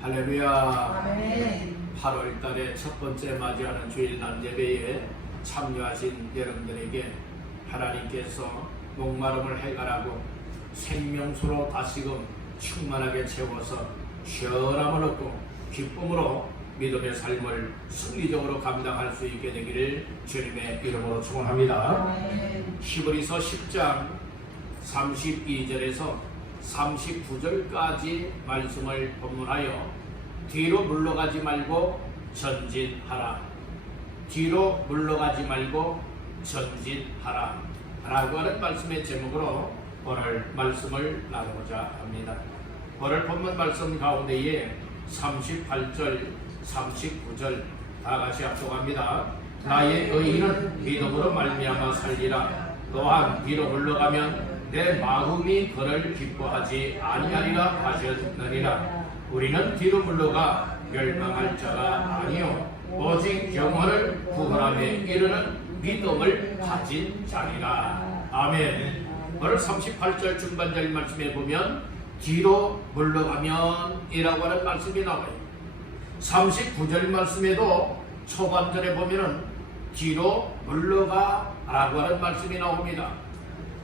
할렐루야. 아멘. 8월 달에 첫 번째 맞이하는 주일 난제배에 참여하신 여러분들에게 하나님께서 목마름을 해결하고 생명수로 다시금 충만하게 채워서 시원함을 얻고 기쁨으로 믿음의 삶을 승리적으로 감당할 수 있게 되기를 주님의 이름으로 축원합니다. 아멘. 히브리서 10장 32절에서 39절까지 말씀을 본문하여 뒤로 물러가지 말고 전진하라. 뒤로 물러가지 말고 전진하라 라고 하는 말씀의 제목으로 오늘 말씀을 나누고자 합니다. 오늘 본문 말씀 가운데에 38절 39절 다같이 합독합니다. 나의 의인은 믿음으로 말미암아 살리라. 또한 뒤로 물러가면 내 마음이 그를 기뻐하지 아니하리라 하셨느니라. 우리는 뒤로 물러가 멸망할 자가 아니요 오직 영혼을 구원함에 이르는 믿음을 가진 자니라. 아멘. 오늘 38절 중반절 말씀에 보면 뒤로 물러가면 이라고 하는 말씀이 나와요. 39절 말씀에도 초반절에 보면은 뒤로 물러가 라고 하는 말씀이 나옵니다.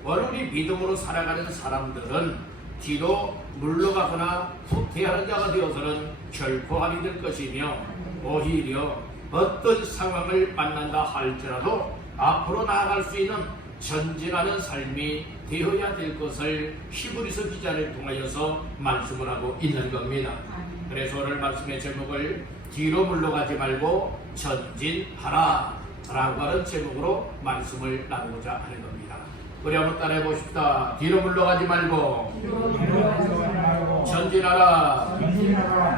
오늘 우리 믿음으로 살아가는 사람들은 뒤로 물러가거나 후퇴하는 자가 되어서는 결코 아니 될 것이며, 오히려 어떤 상황을 만난다 할지라도 앞으로 나아갈 수 있는 전진하는 삶이 되어야 될 것을 히브리서 기자를 통하여서 말씀을 하고 있는 겁니다. 그래서 오늘 말씀의 제목을 뒤로 물러가지 말고 전진하라 라고 하는 제목으로 말씀을 나누고자 하는 겁니다. 우리 한번 따라해 보십시다. 뒤로 물러가지 말고 전진하라.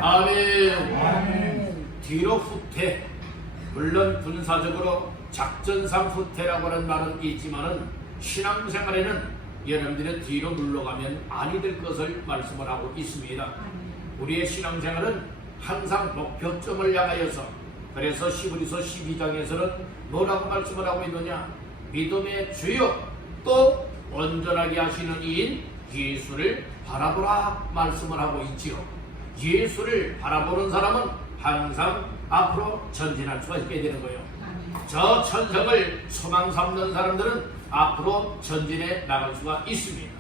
아멘. 뒤로 후퇴, 물론 군사적으로 작전상 후퇴라고 하는 말은 있지만은 신앙생활에는 여러분들의 뒤로 물러가면 아니 될 것을 말씀을 하고 있습니다. 우리의 신앙생활은 항상 목표점을 향하여서, 그래서 히브리서 12장에서는 뭐라고 말씀을 하고 있느냐? 믿음의 주요 또 온전하게 하시는 이인 예수를 바라보라 말씀을 하고 있지요. 예수를 바라보는 사람은 항상 앞으로 전진할 수가 있게 되는 거예요. 저 천성을 소망 삼는 사람들은 앞으로 전진해 나갈 수가 있습니다.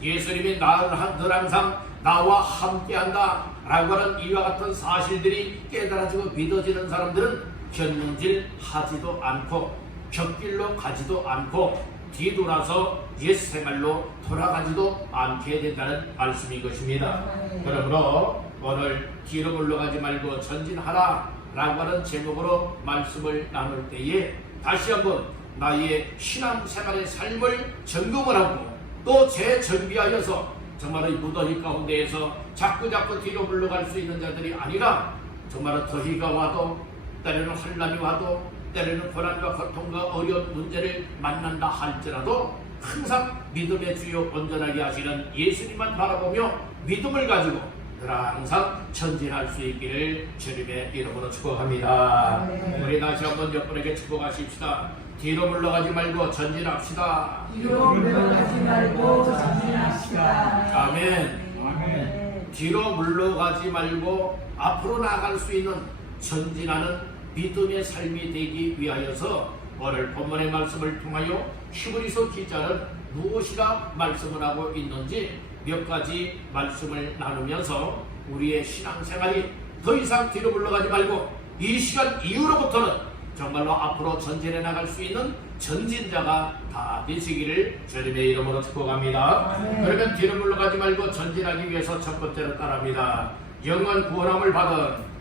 예수님이 늘 항상 나와 함께한다 라고 하는 이와 같은 사실들이 깨달아지고 믿어지는 사람들은 견문질 하지도 않고 곁길로 가지도 않고 뒤돌아서 옛생활로 돌아가지도 않게 된다는 말씀인 것입니다. 그러므로 오늘 뒤로 물러가지 말고 전진하라 라고 하는 제목으로 말씀을 나눌 때에 다시 한번 나의 신앙생활의 삶을 점검을 하고 또 재정비하여서 정말 이 무더위 가운데에서 자꾸 뒤로 물러갈 수 있는 자들이 아니라 정말 더위가 와도, 때로는 환난이 와도, 때로는 고난과 고통과 어려운 문제를 만난다 할지라도 항상 믿음의 주요 온전하게 하시는 예수님만 바라보며 믿음을 가지고 늘 항상 전진할 수 있기를 주님의 이름으로 축복합니다. 우리 다시 한번 여러분에게 축복하십시다. 뒤로 물러가지 말고 전진합시다. 뒤로 물러가지 말고 전진합시다. 아멘. 뒤로 물러가지 말고 앞으로 나아갈 수 있는 전진하는 믿음의 삶이 되기 위하여서 오늘 본문의 말씀을 통하여 히브리서 기자는 무엇이라 말씀을 하고 있는지 몇 가지 말씀을 나누면서 우리의 신앙생활이 더 이상 뒤로 물러가지 말고 이 시간 이후로부터는 정말로 앞으로 전진해 나갈 수 있는 전진자가 다 되시기를 주님의 이름으로 축복합니다. 그러면 뒤로 물러가지 말고 전진하기 위해서 첫 번째로 따라합니다. 영원 구원함을 받은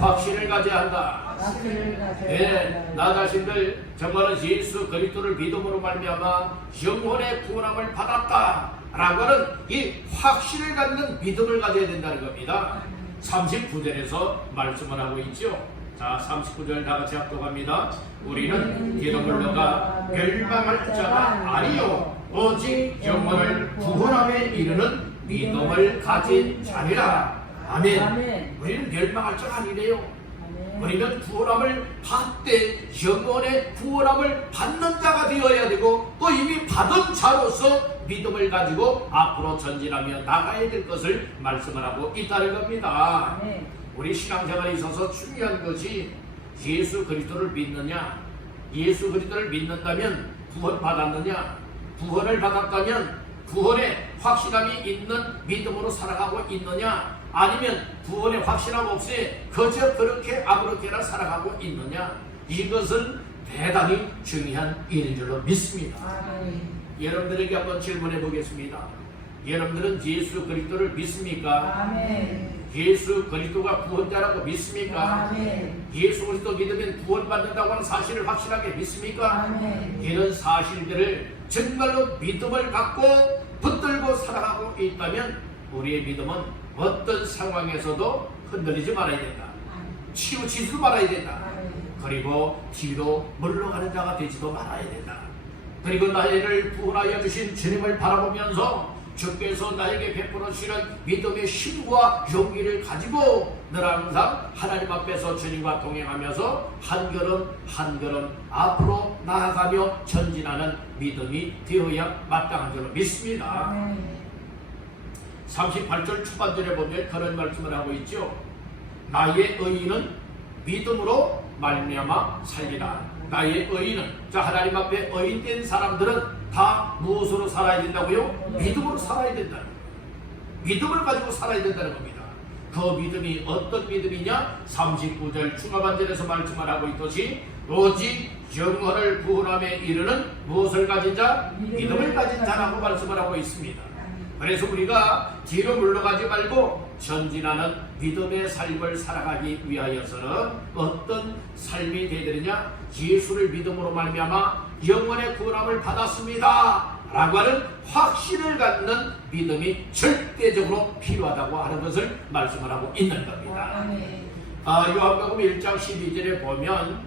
확신을 가져야 한다. 네, 나 자신들 정말은 예수 그리스도를 믿음으로 말미암아 영혼의 구원함을 받았다 라고 하는 이 확신을 갖는 믿음을 가져야 된다는 겁니다. 39절에서 말씀을 하고 있죠. 자, 39절 다 같이 합독합니다. 우리는 뒤로 물러가 멸망할 자가 아니요 오직 영혼을 구원함에 이르는 믿음을 가진 자니라. 아멘. 우리는 멸망할 자가 아니래요. 우리는 구원함을 받되 영혼의 구원함을 받는 자가 되어야 되고 또 이미 받은 자로서 믿음을 가지고 앞으로 전진하며 나가야 될 것을 말씀을 하고 있다는 겁니다. 네. 우리 신앙생활에 있어서 중요한 것이 예수 그리스도를 믿느냐, 예수 그리스도를 믿는다면 구원받았느냐, 구원을 받았다면 구원에 확실함이 있는 믿음으로 살아가고 있느냐, 아니면 구원에 확실함 없이 그저 그렇게 아무렇게나 살아가고 있느냐, 이것은 대단히 중요한 일인 줄로 믿습니다. 아멘. 여러분들에게 한번 질문해 보겠습니다. 여러분들은 예수 그리스도를 믿습니까? 아멘. 예수 그리스도가 구원자라고 믿습니까? 아멘. 예수 그리스도 믿으면 구원받는다고 하는 사실을 확실하게 믿습니까? 아멘. 이런 사실들을 정말로 믿음을 갖고 붙들고 살아가고 있다면 우리의 믿음은 어떤 상황에서도 흔들리지 말아야 된다. 치우치지도 말아야 된다. 그리고 뒤로 물러가는 자가 되지도 말아야 된다. 그리고 나를 구원하여 주신 주님을 바라보면서 주께서 나에게 베풀어 주시는 믿음의 힘과 용기를 가지고 늘 항상 하나님 앞에서 주님과 동행하면서 한 걸음 한 걸음 앞으로 나아가며 전진하는 믿음이 되어야 마땅한 줄로 믿습니다. 아멘. 38절 초반절에 보면 그런 말씀을 하고 있죠. 나의 의인은 믿음으로 말미암아 살리라. 나의 의인은, 자, 하나님 앞에 의인된 사람들은 다 무엇으로 살아야 된다고요? 믿음으로 살아야 된다는 거예요. 믿음을 가지고 살아야 된다는 겁니다. 그 믿음이 어떤 믿음이냐? 39절 중하반절에서 말씀을 하고 있듯이 오직 영혼을 구원함에 이르는 무엇을 가진 자? 믿음을 가진 자라고 말씀을 하고 있습니다. 그래서 우리가 뒤로 물러가지 말고 전진하는 믿음의 삶을 살아가기 위하여서는 어떤 삶이 되느냐? 예수를 믿음으로 말미암아 영원의 구원함을 받았습니다 라고 하는 확신을 갖는 믿음이 절대적으로 필요하다고 하는 것을 말씀을 하고 있는 겁니다. 요한복음 1장 12절에 보면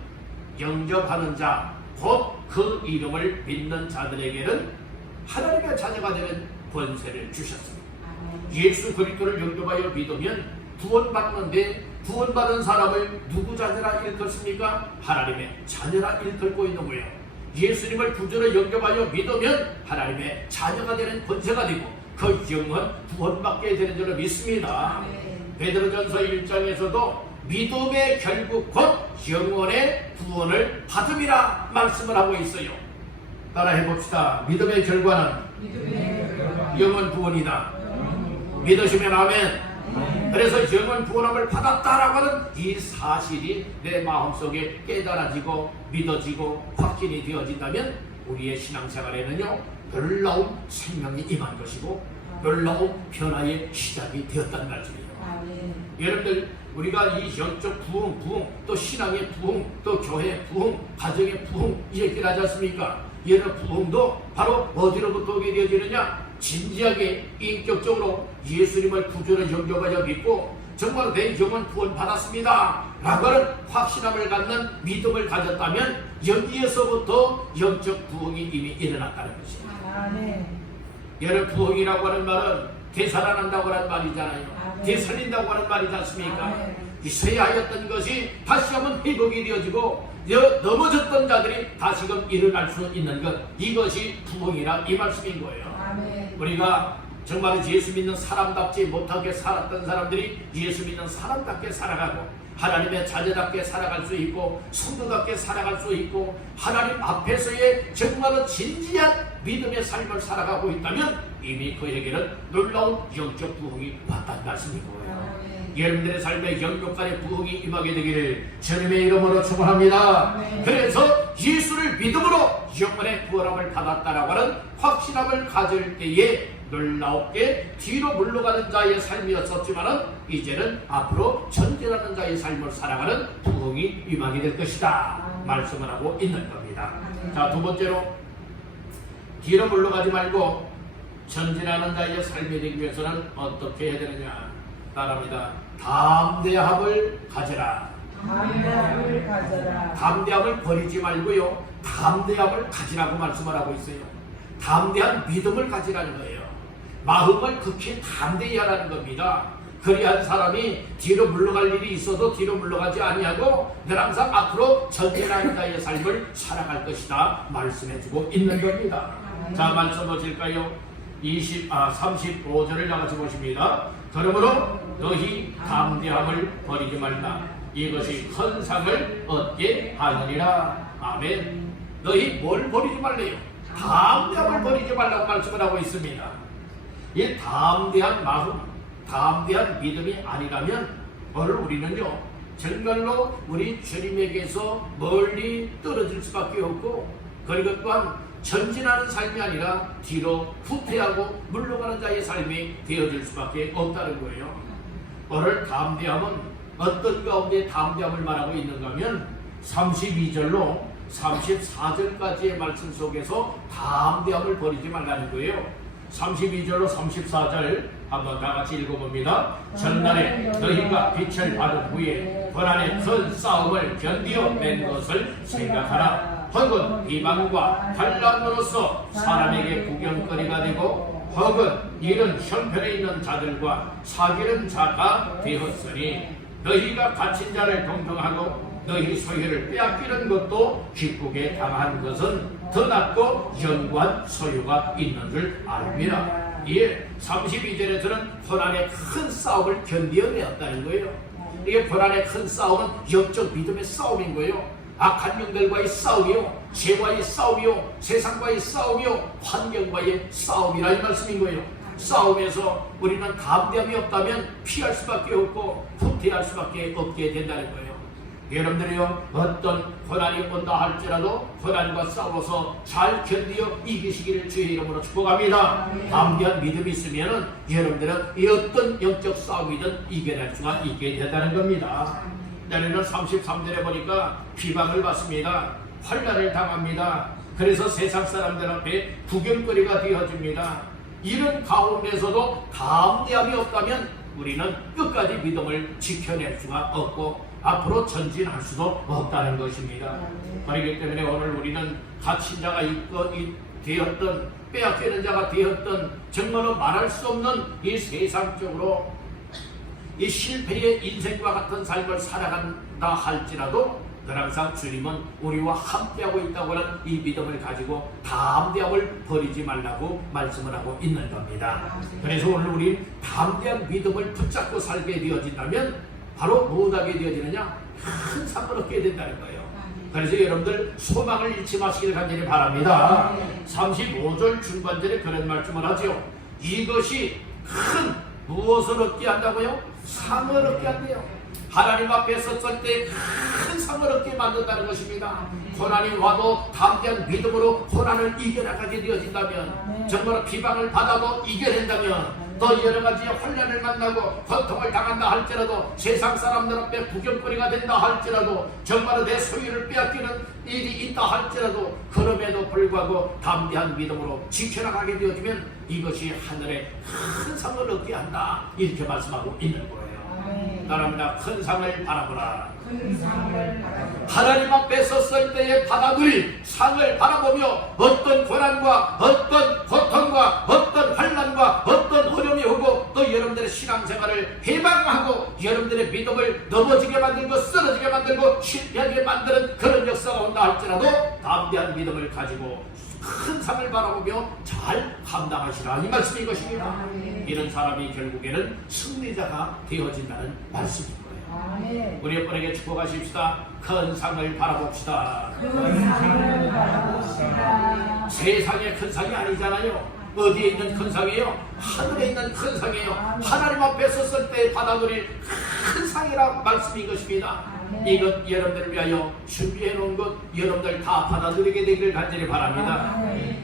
영접하는 자, 곧 그 이름을 믿는 자들에게는 하나님의 자녀가 되는 권세를 주셨습니다. 예수 그리스도를 영접하여 믿으면 구원받는데 구원받은 사람을 누구 자녀라 일컫습니까? 하나님의 자녀라 일컬고 있는 거예요. 예수님을 구주로 영접하여 믿으면 하나님의 자녀가 되는 권세가 되고 그 영혼 구원받게 되는 줄을 믿습니다. 베드로전서 1장에서도 믿음의 결국 곧 영혼의 구원을 받음이라 말씀을 하고 있어요. 따라해 봅시다. 믿음의 결과는 영혼 구원이다. 믿으시면 아멘. 그래서 영혼 구원함을 받았다라고 하는 이 사실이 내 마음속에 깨달아지고 믿어지고 확신이 되어진다면 우리의 신앙생활에는요 놀라운 생명이 임한 것이고 놀라운 변화의 시작이 되었다는 말씀이에요. 여러분들 우리가 이 영적 부흥 또 신앙의 부흥 또 교회 부흥 가정의 부흥 이 얘기를 하지 않습니까? 이런 부흥도 바로 어디로부터 오게 되어지느냐? 진지하게 인격적으로 예수님을 구주로 영접하여 믿고 정말 내 영혼 구원 받았습니다 라고 하는 확신함을 갖는 믿음을 가졌다면 여기에서부터 영적 부흥이 이미 일어났다는 것입니다. 여러분 부흥이라고 하는 말은 되살아난다고 하는 말이잖아요. 되살린다고 하는 말이지 않습니까? 쇠하였던 것이 다시 한번 회복이 되어지고 넘어졌던 자들이 다시금 일어날 수 있는 것, 이것이 부흥이라 이 말씀인 거예요. 우리가 정말 예수 믿는 사람답지 못하게 살았던 사람들이 예수 믿는 사람답게 살아가고 하나님의 자녀답게 살아갈 수 있고 성도답게 살아갈 수 있고 하나님 앞에서의 정말로 진지한 믿음의 삶을 살아가고 있다면 이미 그에게는 놀라운 영적 부흥이 왔다는 말씀인 거예요. 여러분들의 삶에 영육간의 부흥이 임하게 되기를 주님의 이름으로 축원합니다. 그래서 예수를 믿음으로 영혼의 구원함을 받았다라고 하는 확신함을 가질 때에 놀라웠게 뒤로 물러가는 자의 삶이었었지만은 이제는 앞으로 전진하는 자의 삶을 살아가는 부흥이 임하게 될 것이다 말씀을 하고 있는 겁니다. 자, 두 번째로 뒤로 물러가지 말고 전진하는 자의 삶이 되기 위해서는 어떻게 해야 되느냐? 따라합니다. 담대함을 가져라. 담대함을 버리지 말고요. 담대함을 가지라고 말씀을 하고 있어요. 담대한 믿음을 가지라는 거예요. 마음을 극히 담대히 하라는 겁니다. 그리한 사람이 뒤로 물러갈 일이 있어도 뒤로 물러가지 아니하고 늘 항상 앞으로 전진하는 자의 삶을 살아갈 것이다 말씀해주고 있는 겁니다. 자, 말씀 보실까요? 35절을 나같이 보십니다. 그러므로 너희 담대함을 버리지 말라. 이것이 큰 상을 얻게 하느니라. 아멘. 너희 뭘 버리지 말래요? 담대함을 버리지 말라고 말씀을 하고 있습니다. 이 담대한 마음, 담대한 믿음이 아니라면 오늘 우리는요 정말로 우리 주님에게서 멀리 떨어질 수밖에 없고, 그리고 또한 전진하는 삶이 아니라 뒤로 후퇴하고 물러가는 자의 삶이 되어질 수밖에 없다는 거예요. 오늘 담대함은 어떤 가운데 담대함을 말하고 있는가 하면 32절로 34절까지의 말씀 속에서 담대함을 버리지 말라는 거예요. 32절로 34절 한번 다 같이 읽어봅니다. 전날에 너희가 빛을 받은 후에 고난의 큰 싸움을 견디어 낸 것을 생각하라. 혹은 비방과 반란으로서 사람에게 구경거리가 되고, 혹은 이런 형편에 있는 자들과 사귀는 자가 되었으니 너희가 갇힌 자를 동정하고 너희 소유를 빼앗기는 것도 기쁘게 당한 것은 더 낫고 영구한 소유가 있는 줄 알미라. 이에 32절에서는 고난의 큰 싸움을 견디어내었다는 거예요. 이게 고난의 큰 싸움은 영적 믿음의 싸움인 거예요. 악한 영들과의 싸움이요, 죄와의 싸움이요, 세상과의 싸움이요, 환경과의 싸움이라 이 말씀인 거예요. 싸움에서 우리는 담대함이 없다면 피할 수밖에 없고 후퇴할 수밖에 없게 된다는 거예요. 여러분들이요, 어떤 고난이 온다 할지라도 고난과 싸워서 잘 견디어 이기시기를 주의 이름으로 축복합니다. 담대한 믿음이 있으면 여러분들은 이 어떤 영적 싸움이든 이겨낼 수가 있게 된다는 겁니다. 내년은 33절에 보니까 비방을 받습니다. 환난을 당합니다. 그래서 세상 사람들 앞에 구경거리가 되어집니다. 이런 가운데서도 담대함이 없다면 우리는 끝까지 믿음을 지켜낼 수가 없고 앞으로 전진할 수도 없다는 것입니다. 그렇기 때문에 오늘 우리는 갇힌 자가 되었던, 빼앗기는 자가 되었던, 정말로 말할 수 없는 이 세상적으로 이 실패의 인생과 같은 삶을 살아간다 할지라도 늘 항상 주님은 우리와 함께하고 있다고 하는 이 믿음을 가지고 담대함을 버리지 말라고 말씀을 하고 있는 겁니다. 그래서 오늘 우리 담대한 믿음을 붙잡고 살게 되어진다면 바로 무엇하게 되어지느냐? 큰 상을 얻게 된다는 거예요. 그래서 여러분들 소망을 잃지 마시기를 간절히 바랍니다. 35절 중반절에 그런 말씀을 하죠. 이것이 큰 무엇을 얻게 한다고요? 상을 얻게 한대요. 하나님 앞에 섰을 때 큰 상을 얻게 만든다는 것입니다. 고난이 와도 담대한 믿음으로 고난을 이겨나가게 되어진다면, 정말 비방을 받아도 이겨낸다면, 또 여러 가지 환난을 만나고 고통을 당한다 할지라도, 세상 사람들 앞에 구경거리가 된다 할지라도, 정말 내 소유를 빼앗기는 일이 있다 할지라도, 그럼에도 불구하고 담대한 믿음으로 지켜나가게 되어지면 이것이 하늘에 큰 상을 얻게 한다, 이렇게 말씀하고 있는 거예요. 나랍니다. 큰 상을 바라보라. 하나님 앞에 섰을 때에 받아들일 상을 바라보며 어떤 고난과 어떤 고통과 어떤 환난과 어떤 어려움이 오고 또 여러분들의 신앙생활을 해방하고 여러분들의 믿음을 넘어지게 만들고 쓰러지게 만들고 실패하게 만드는 그런 역사가 온다 할지라도 담대한 믿음을 가지고 큰 상을 바라보며 잘 감당하시라, 이 말씀인 것입니다. 이런 사람이 결국에는 승리자가 되어진다는 말씀인 거예요. 우리 여러분에게 축복하십시다. 큰 상을 바라봅시다. 세상의 큰 상이 아니잖아요. 어디에 있는 큰 상이에요? 하늘에 있는 큰 상이에요. 하나님 앞에 섰을 때 받아들일 큰 상이라 말씀인 것입니다. 이것 여러분들을 위하여 준비해 놓은 것 여러분들 다 받아들이게 되기를 간절히 바랍니다.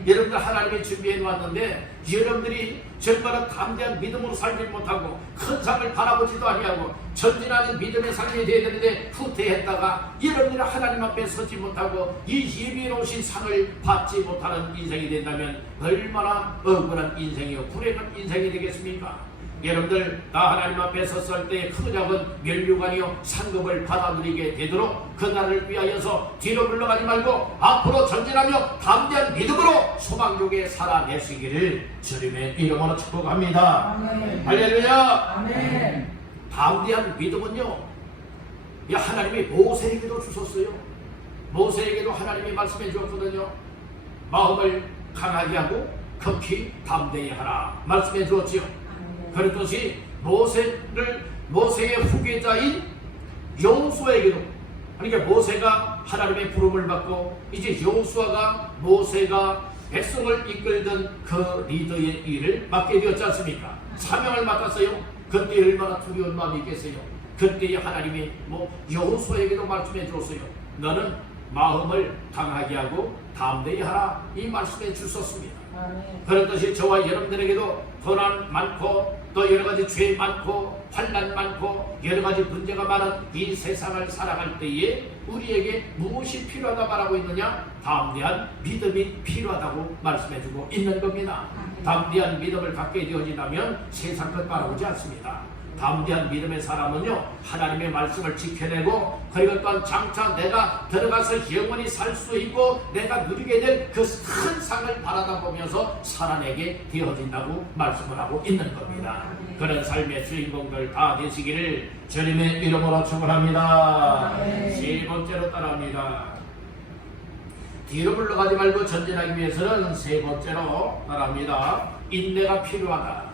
여러분들 하나님이 준비해 놓았는데 여러분들이 정말 담대한 믿음으로 살지 못하고 큰 상을 바라보지도 아니하고 전진하는 믿음의 삶이 되어야 되는데 후퇴했다가 여러분들이 하나님 앞에 서지 못하고 이 예비해 놓으신 상을 받지 못하는 인생이 된다면 얼마나 억울한 인생이요, 불행한 인생이 되겠습니까? 여러분들 나 하나님 앞에 섰을 때 크작은 면류관이요 상급을 받아들이게 되도록 그날을 위하여서 뒤로 물러가지 말고 앞으로 전진하며 담대한 믿음으로 소망족에 살아내시기를 주님의 이름으로 축복합니다. 할렐루야. 아멘. 담대한 믿음은요, 하나님이 모세에게도 주셨어요. 모세에게도 하나님이 말씀해 주었거든요. 마음을 강하게 하고 극히 담대히 하라 말씀해 주었지요. 그랬듯이 모세의 후계자인 여호수아에게도, 그러니까 모세가 하나님의 부름을 받고 이제 여호수아가 모세가 백성을 이끌던 그 리더의 일을 맡게 되었지 않습니까? 사명을 맡았어요. 그때 얼마나 두려운 마음이 있겠어요. 그때 하나님이 여호수아에게도 말씀해 주었어요. 너는 마음을 강하게 하고 담대히 하라 이 말씀해 주셨습니다. 그렇듯이 저와 여러분들에게도 고난 많고 또 여러가지 죄 많고 환난 많고 여러가지 문제가 많은 이 세상을 살아갈 때에 우리에게 무엇이 필요하다 말하고 있느냐? 담대한 믿음이 필요하다고 말씀해주고 있는 겁니다. 담대한 믿음을 갖게 되어진다면 세상 것 바라보지 않습니다. 담대한 믿음의 사람은요, 하나님의 말씀을 지켜내고, 그리고 또한 장차 내가 들어가서 영원히 살 수 있고 내가 누리게 될 그 큰 상을 바라다보면서 살아내게 되어진다고 말씀을 하고 있는 겁니다. 그런 삶의 주인공들 다 되시기를 주님의 이름으로 축원합니다. 세 번째로 따라합니다. 뒤로 물러가지 말고 전진하기 위해서는 세 번째로 따라합니다. 인내가 필요하다.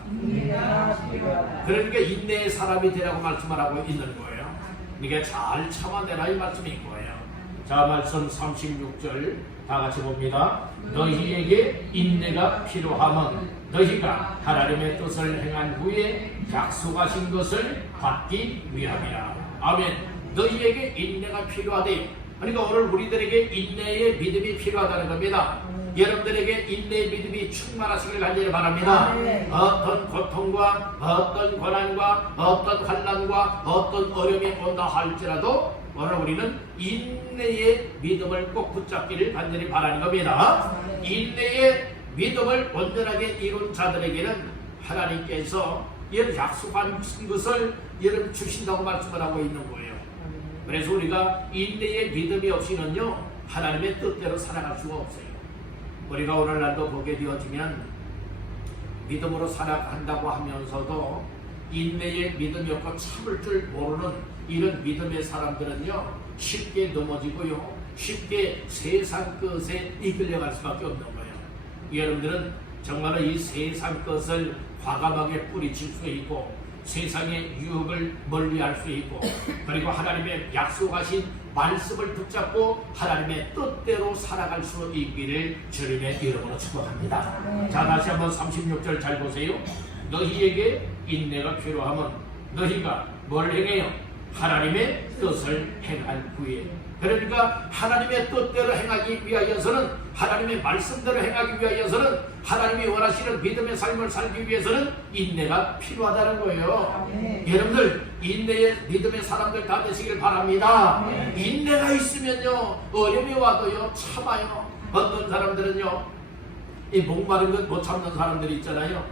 그러니까 인내의 사람이 되라고 말씀을 하고 있는 거예요. 이게 잘 참아내라 이 말씀인 거예요. 자, 말씀 36절 다 같이 봅니다. 너희에게 인내가 필요하면 너희가 하나님의 뜻을 행한 후에 약속하신 것을 받기 위함이라. 아멘. 너희에게 인내가 필요하대. 그러니까 오늘 우리들에게 인내의 믿음이 필요하다는 겁니다. 여러분들에게 인내의 믿음이 충만하시길 간절히 바랍니다. 어떤 고통과 어떤 고난과 어떤 환난과 어떤 어려움이 온다 할지라도 오늘 우리는 인내의 믿음을 꼭 붙잡기를 간절히 바라는 겁니다. 인내의 믿음을 온전하게 이룬 자들에게는 하나님께서 이런 약속한 것을 여러분 주신다고 말씀을 하고 있는 거예요. 그래서 우리가 인내의 믿음이 없이는요, 하나님의 뜻대로 살아갈 수가 없어요. 우리가 오늘날도 보게 되어지면 믿음으로 살아간다고 하면서도 인내의 믿음이 없고 참을 줄 모르는 이런 믿음의 사람들은요, 쉽게 넘어지고요, 쉽게 세상 것에 이끌려갈 수밖에 없는 거예요. 여러분들은 정말로 이 세상 것을 과감하게 뿌리칠 수 있고 세상의 유혹을 멀리할 수 있고, 그리고 하나님의 약속하신 말씀을 붙잡고 하나님의 뜻대로 살아갈 수 있기를 주님의 이름으로 축복합니다. 자, 다시 한번 36절 잘 보세요. 너희에게 인내가 필요하면 너희가 뭘 행해요? 하나님의 뜻을 행한 후에. 그러니까 하나님의 뜻대로 행하기 위하여서는, 하나님의 말씀대로 행하기 위하여서는, 하나님이 원하시는 믿음의 삶을 살기 위해서는 인내가 필요하다는 거예요. 여러분들 인내의 믿음의 사람들 다 되시길 바랍니다. 인내가 있으면요, 어려움이 와도요 참아요. 어떤 사람들은요, 이 목마른 것 못 참는 사람들이 있잖아요.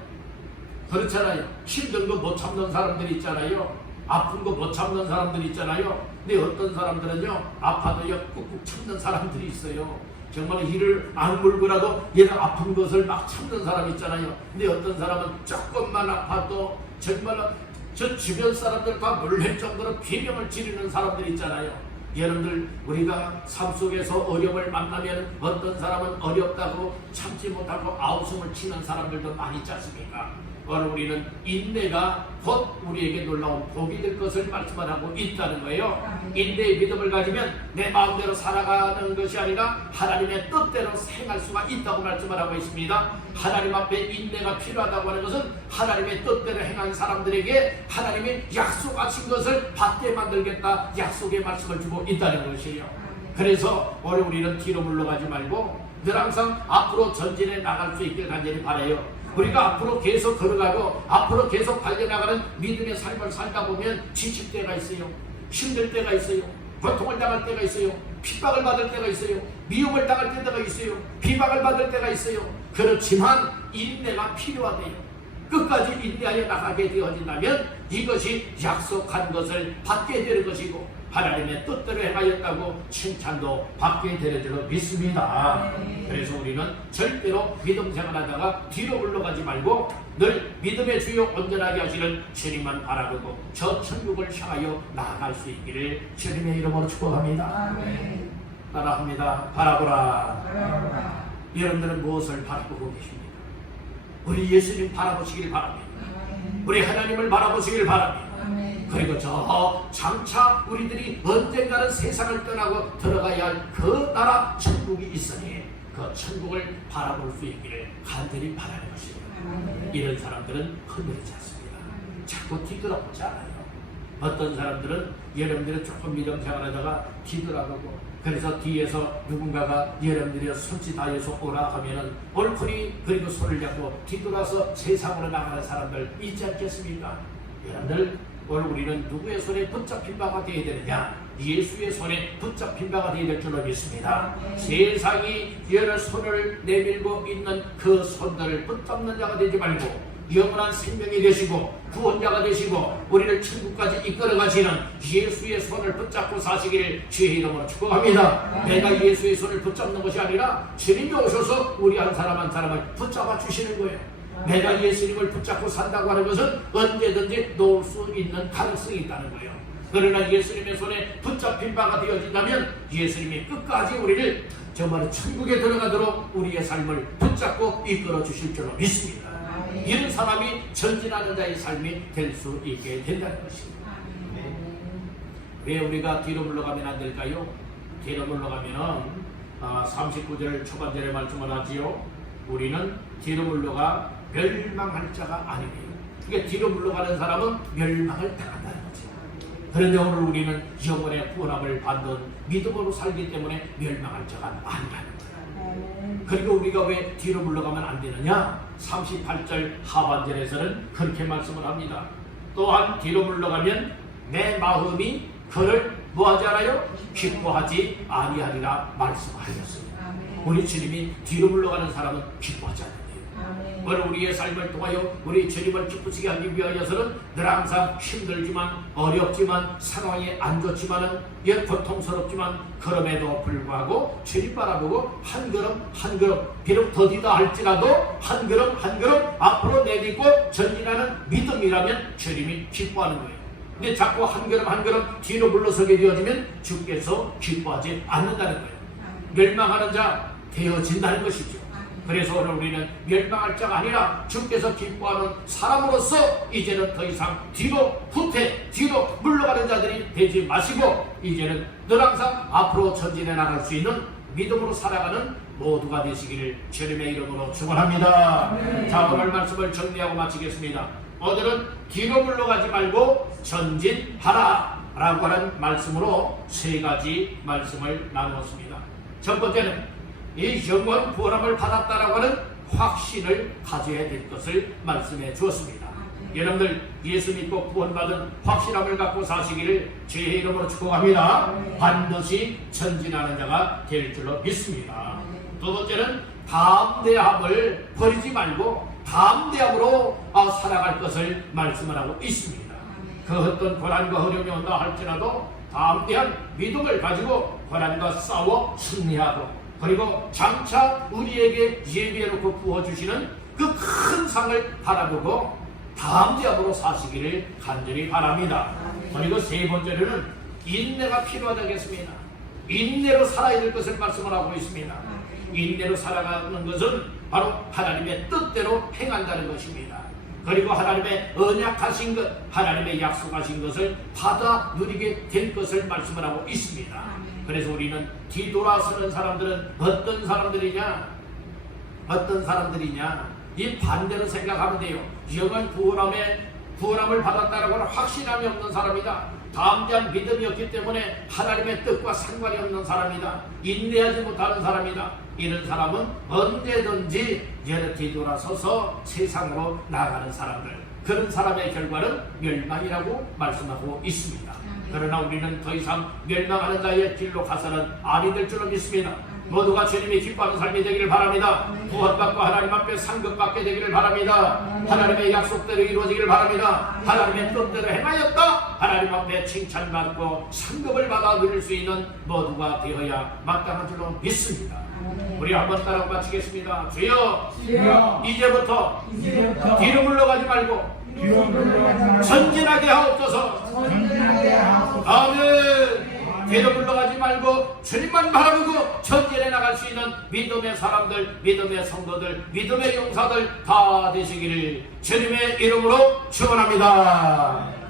그렇잖아요. 힘든 거 못 참는 사람들이 있잖아요. 아픈 거 못 참는 사람들이 있잖아요. 근데 어떤 사람들은요, 아파도요 꾹꾹 참는 사람들이 있어요. 정말 이를 악물고라도 얘는 아픈 것을 막 참는 사람 있잖아요. 근데 어떤 사람은 조금만 아파도 정말 저 주변 사람들 다 놀랄 정도로 비명을 지르는 사람들이 있잖아요. 여러분들, 우리가 삶 속에서 어려움을 만나면 어떤 사람은 어렵다고 참지 못하고 아우성을 치는 사람들도 많이 있지 않습니까? 오늘 우리는 인내가 곧 우리에게 놀라운 복이 될 것을 말씀하고 있다는 거예요. 인내의 믿음을 가지면 내 마음대로 살아가는 것이 아니라 하나님의 뜻대로 행할 수가 있다고 말씀을 하고 있습니다. 하나님 앞에 인내가 필요하다고 하는 것은 하나님의 뜻대로 행한 사람들에게 하나님이 약속하신 것을 받게 만들겠다, 약속의 말씀을 주고 있다는 것이에요. 그래서 오늘 우리는 뒤로 물러가지 말고 늘 항상 앞으로 전진해 나갈 수 있길 간절히 바라요. 우리가 앞으로 계속 걸어가고 앞으로 계속 달려나가는 믿음의 삶을 살다 보면 지칠 때가 있어요. 힘들 때가 있어요. 고통을 당할 때가 있어요. 핍박을 받을 때가 있어요. 미움을 당할 때가 있어요. 비방을 받을 때가 있어요. 그렇지만 인내가 필요하대요. 끝까지 인내하여 나가게 되어진다면 이것이 약속한 것을 받게 되는 것이고 하나님의 뜻대로 행하였다고 칭찬도 받게 되는 줄로 믿습니다. 그래서 우리는 절대로 믿음 생활하다가 뒤로 물러가지 말고 늘 믿음의 주요 온전하게 하시는 주님만 바라보고 저 천국을 향하여 나아갈 수 있기를 주님의 이름으로 축복합니다. 따라합니다. 바라보라. 여러분들은 무엇을 바라보고 계십니까? 우리 예수님 바라보시길 바랍니다. 우리 하나님을 바라보시길 바랍니다. 그리고 저 장차 우리들이 언젠가는 세상을 떠나고 들어가야 할 그 나라 천국이 있으니 그 천국을 바라볼 수 있기를 간절히 바라는 것입니다. 이런 사람들은 흔들리지 않습니다. 자꾸 뒤돌아보지 않아요. 어떤 사람들은 여러분들이 조금 믿음 생활하다가 뒤돌아보고 그래서 뒤에서 누군가가 여러분들이 손짓하여서 오라 하면은 얼큰이 그리고 손을 잡고 뒤돌아서 세상으로 나가는 사람들 있지 않겠습니까? 여러분들 오늘 우리는 누구의 손에 붙잡힌 바가 되어야 되느냐? 예수의 손에 붙잡힌 바가 되어야 될 줄로 믿습니다. 세상이 여러 손을 내밀고 있는 그 손들을 붙잡는 자가 되지 말고 영원한 생명이 되시고 구원자가 되시고 우리를 천국까지 이끌어 가시는 예수의 손을 붙잡고 사시기를 주의 이름으로 축복합니다. 내가 예수의 손을 붙잡는 것이 아니라 주님이 오셔서 우리 한 사람 한 사람을 붙잡아 주시는 거예요. 내가 예수님을 붙잡고 산다고 하는 것은 언제든지 놓을 수 있는 가능성이 있다는 거예요. 그러나 예수님의 손에 붙잡힌 바가 되어진다면 예수님이 끝까지 우리를 정말 천국에 들어가도록 우리의 삶을 붙잡고 이끌어 주실 줄로 믿습니다. 이런 사람이 전진하는 자의 삶이 될 수 있게 된다는 것입니다. 왜 우리가 뒤로 물러가면 안 될까요? 뒤로 물러가면 39절 초반절에 말씀을 하지요. 우리는 뒤로 물러가 멸망할 자가 아니에요. 그러니까 뒤로 물러가는 사람은 멸망을 당한다는 거죠. 그런데 오늘 우리는 영원의 구원함을 받는 믿음으로 살기 때문에 멸망할 자가 아니라는 거예요. 그리고 우리가 왜 뒤로 물러가면 안 되느냐? 38절 하반절에서는 그렇게 말씀을 합니다. 또한 뒤로 물러가면 내 마음이 그를 뭐하지 않아요? 기뻐하지 아니하리라 말씀하셨습니다. 우리 주님이 뒤로 물러가는 사람은 기뻐하지 않아요. 오늘 우리의 삶을 통하여 우리 주님을 기쁘시게 하기 위하여서는 늘 항상 힘들지만 어렵지만 상황이 안 좋지만은 고통스럽지만 그럼에도 불구하고 주님 바라보고 한 걸음 한 걸음 비록 더디다 할지라도 한 걸음 한 걸음 앞으로 내딛고 전진하는 믿음이라면 주님이 기뻐하는 거예요. 근데 자꾸 한 걸음 한 걸음 뒤로 물러서게 되어지면 주께서 기뻐하지 않는다는 거예요. 멸망하는 자 되어진다는 것이죠. 그래서 오늘 우리는 멸망할 자가 아니라 주께서 기뻐하는 사람으로서 이제는 더 이상 뒤로 후퇴, 뒤로 물러가는 자들이 되지 마시고 이제는 늘 항상 앞으로 전진해 나갈 수 있는 믿음으로 살아가는 모두가 되시기를 주님의 이름으로 축원합니다. 자, 오늘 말씀을 정리하고 마치겠습니다. 오늘은 뒤로 물러가지 말고 전진하라 라고 하는 말씀으로 세 가지 말씀을 나누었습니다. 첫 번째는 이 영원 구원함을 받았다라고 하는 확신을 가져야 될 것을 말씀해 주었습니다. 여러분들 예수 믿고 구원받은 확신함을 갖고 사시기를 주의 이름으로 축복합니다. 반드시 전진하는 자가 될 줄로 믿습니다. 두 번째는 담대함을 버리지 말고 담대함으로 살아갈 것을 말씀을 하고 있습니다. 그 어떤 고난과 어려움이 온다 할지라도 담대한 믿음을 가지고 고난과 싸워 승리하고 그리고 장차 우리에게 예비해놓고 부어주시는 그 큰 상을 바라보고 담대함으로 사시기를 간절히 바랍니다. 그리고 세 번째로는 인내가 필요하다겠습니다. 인내로 살아야 될 것을 말씀을 하고 있습니다. 인내로 살아가는 것은 바로 하나님의 뜻대로 행한다는 것입니다. 그리고 하나님의 언약하신 것, 하나님의 약속하신 것을 받아 누리게 될 것을 말씀을 하고 있습니다. 그래서 우리는 뒤돌아서는 사람들은 어떤 사람들이냐? 이 반대로 생각하면 돼요. 영원 구원함을 받았다라고 하는 확신함이 없는 사람이다. 담대한 믿음이 없기 때문에 하나님의 뜻과 상관이 없는 사람이다. 인내하지 못하는 사람이다. 이런 사람은 언제든지 뒤돌아서서 세상으로 나가는 사람들, 그런 사람의 결과는 멸망이라고 말씀하고 있습니다. 그러나 우리는 더 이상 멸망하는 자의 길로 가서는 아니 될 줄로 믿습니다. 모두가 주님이 기뻐하는 삶이 되기를 바랍니다. 구원받고 하나님 앞에 상급받게 되기를 바랍니다. 하나님의 약속대로 이루어지기를 바랍니다. 하나님의 뜻대로 행하였다 하나님 앞에 칭찬받고 상급을 받아 누릴 수 있는 모두가 되어야 마땅한 줄로 믿습니다. 우리 한번 따라 마치겠습니다. 주여, 이제부터 뒤로 물러가지 말고 전진하게 하옵소서. 아멘. 뒤로 물러가지 말고 주님만 바라보고 전진해 나갈 수 있는 믿음의 사람들, 믿음의 성도들, 믿음의 용사들 다 되시기를 주님의 이름으로 축원합니다.